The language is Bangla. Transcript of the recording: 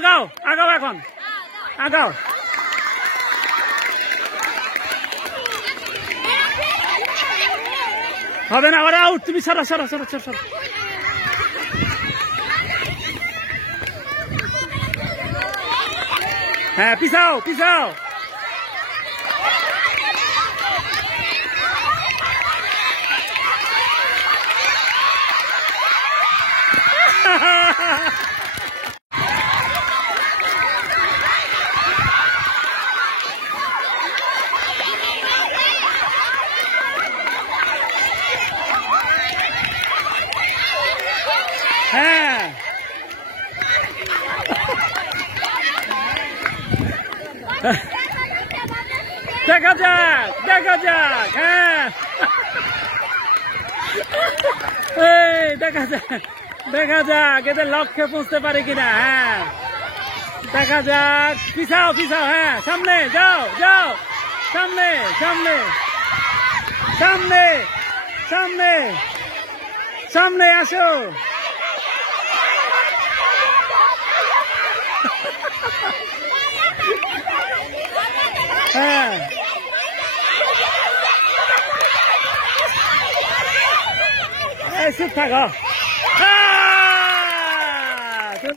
আগাও আগাও এখন আগাও হবে না ওরা আউট তুমি সরো সরো সরো সরো সরো হ্যাঁ পিছাও পিছাও হ্যাঁ দেখা যাক হ্যাঁ এই দেখা যাক এদের লক্ষ্যে পৌঁছতে পারে কিনা হ্যাঁ দেখা যাক পিছাও পিছাও হ্যাঁ সামনে যাও যাও সামনে সামনে সামনে সামনে সামনে আসো হ্যাঁ এই চুপ থাকো